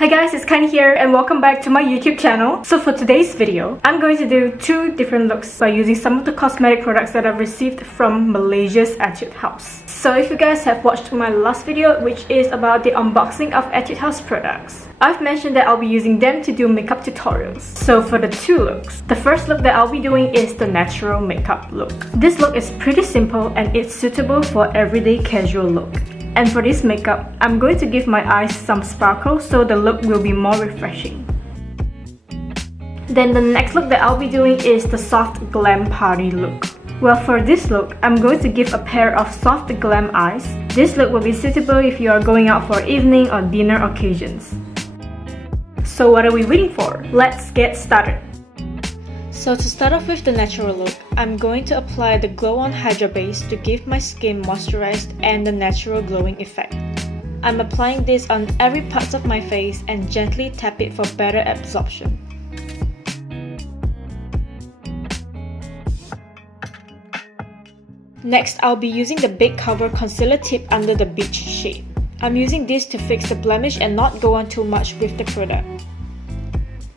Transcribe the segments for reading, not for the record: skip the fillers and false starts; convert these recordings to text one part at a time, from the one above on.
Hi guys, it's Kani here and welcome back to my YouTube channel. So for today's video, I'm going to do two different looks by using some of the cosmetic products that I've received from Malaysia's Etude House. So if you guys have watched my last video, which is about the unboxing of Etude House products, I've mentioned that I'll be using them to do makeup tutorials. So for the two looks, the first look that I'll be doing is the natural makeup look. This look is pretty simple and it's suitable for everyday casual look. And for this makeup, I'm going to give my eyes some sparkle so the look will be more refreshing. Then the next look that I'll be doing is the soft glam party look. Well, for this look, I'm going to give a pair of soft glam eyes. This look will be suitable if you are going out for evening or dinner occasions. So what are we waiting for? Let's get started! So to start off with the natural look, I'm going to apply the Glow On Hydra base to give my skin moisturized and the natural glowing effect. I'm applying this on every part of my face and gently tap it for better absorption. Next, I'll be using the Big Cover Concealer Tip under the Beige shade. I'm using this to fix the blemish and not go on too much with the product.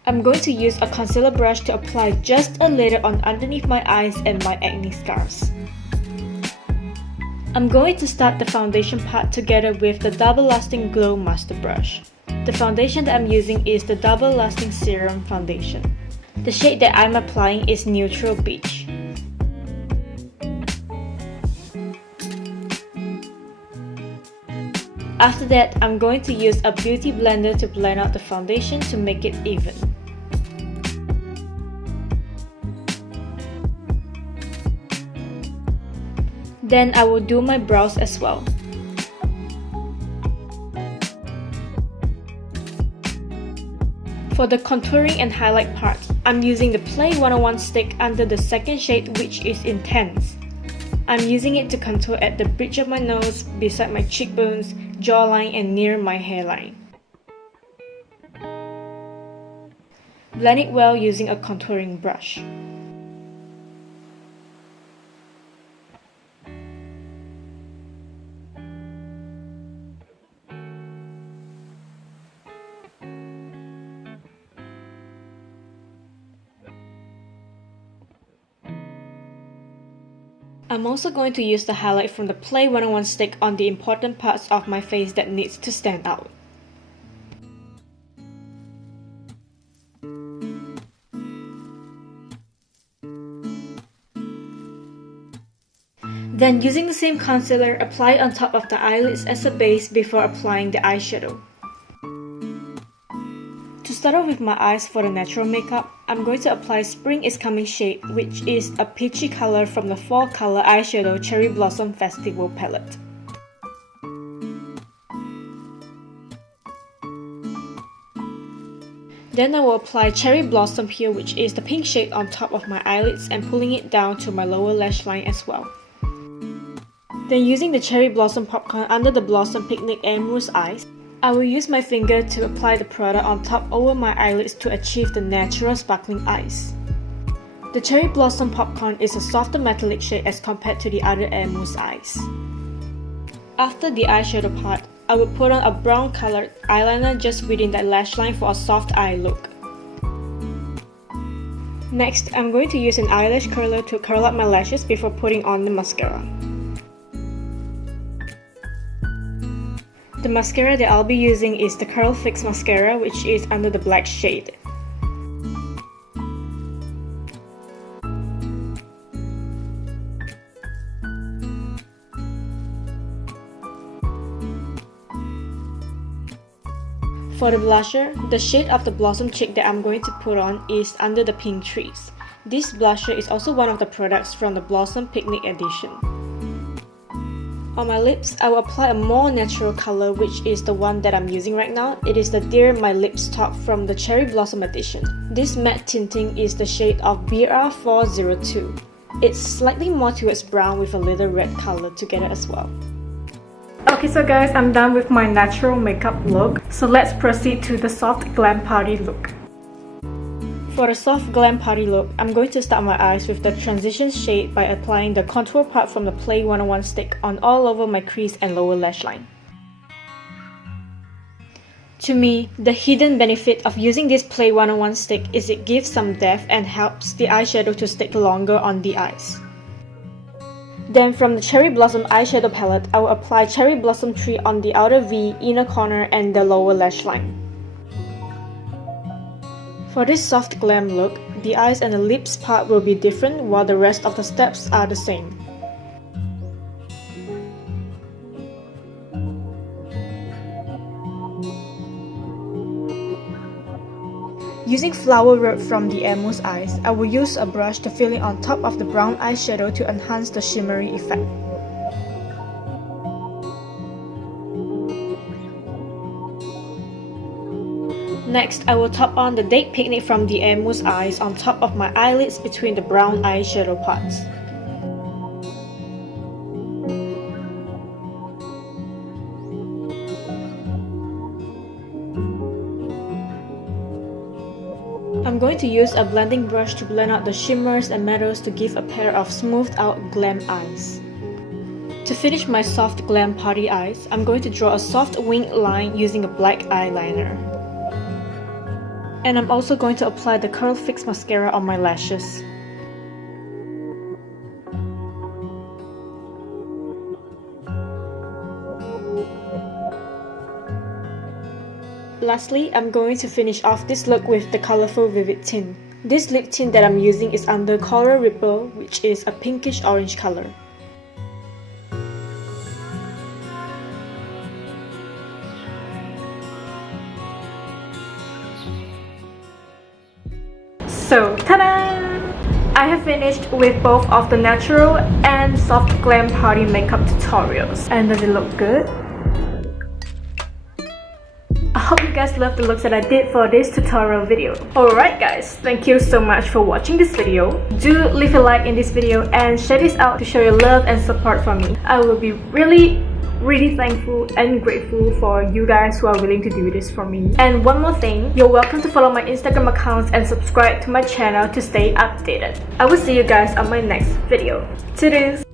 I'm going to use a concealer brush to apply just a little on underneath my eyes and my acne scars. I'm going to start the foundation part together with the Double Lasting Glow Master Brush. The foundation that I'm using is the Double Lasting Serum foundation. The shade that I'm applying is Neutral Beige. After that, I'm going to use a beauty blender to blend out the foundation to make it even. Then I will do my brows as well. For the contouring and highlight part, I'm using the Play 101 stick under the second shade, which is Intense. I'm using it to contour at the bridge of my nose, beside my cheekbones, jawline and near my hairline. Blend it well using a contouring brush. I'm also going to use the highlight from the Play 101 stick on the important parts of my face that needs to stand out. Then using the same concealer, apply it on top of the eyelids as a base before applying the eyeshadow. To start off with my eyes for the natural makeup, I'm going to apply Spring Is Coming shade, which is a peachy color from the Fall Color Eyeshadow Cherry Blossom Festival palette. Then I will apply Cherry Blossom here, which is the pink shade, on top of my eyelids and pulling it down to my lower lash line as well. Then using the Cherry Blossom Popcorn under the Blossom Picnic and Mousse eyes, I will use my finger to apply the product on top over my eyelids to achieve the natural sparkling eyes. The Cherry Blossom Popcorn is a softer metallic shade as compared to the other Air Mousse eyes. After the eyeshadow part, I will put on a brown colored eyeliner just within that lash line for a soft eye look. Next, I'm going to use an eyelash curler to curl up my lashes before putting on the mascara. The mascara that I'll be using is the Curl Fix Mascara, which is under the black shade. For the blusher, the shade of the Blossom Chick that I'm going to put on is under the Pink Trees. This blusher is also one of the products from the Blossom Picnic edition. On my lips, I will apply a more natural color, which is the one that I'm using right now. It is the Dear My Lips Top from the Cherry Blossom edition. This matte tinting is the shade of BR402. It's slightly more towards brown with a little red color together as well. Okay, so guys, I'm done with my natural makeup look. So let's proceed to the soft glam party look. For the soft glam party look, I'm going to start my eyes with the transition shade by applying the contour part from the Play 101 stick on all over my crease and lower lash line. To me, the hidden benefit of using this Play 101 stick is it gives some depth and helps the eyeshadow to stick longer on the eyes. Then from the Cherry Blossom eyeshadow palette, I will apply Cherry Blossom Tree on the outer V, inner corner, and the lower lash line. For this soft glam look, the eyes and the lips part will be different while the rest of the steps are the same. Using Flower Road from the Mousse eyes, I will use a brush to fill in on top of the brown eyeshadow to enhance the shimmery effect. Next, I will top on the Date Picnic from the Mousse eyes on top of my eyelids between the brown eyeshadow parts. I'm going to use a blending brush to blend out the shimmers and meadows to give a pair of smoothed out glam eyes. To finish my soft glam party eyes, I'm going to draw a soft winged line using a black eyeliner. And I'm also going to apply the Curl Fix mascara on my lashes. Lastly, I'm going to finish off this look with the colorful Vivid Tint. This lip tint that I'm using is under Coral Ripple, which is a pinkish orange color. So, ta-da! I have finished with both of the natural and soft glam party makeup tutorials. And does it look good? I hope you guys loved the looks that I did for this tutorial video. Alright guys, thank you so much for watching this video. Do leave a like in this video and share this out to show your love and support for me. I will be really thankful and grateful for you guys who are willing to do this for me. And one more thing, you're welcome to follow my Instagram accounts and subscribe to my channel to stay updated. I will see you guys on my next video. Toodles!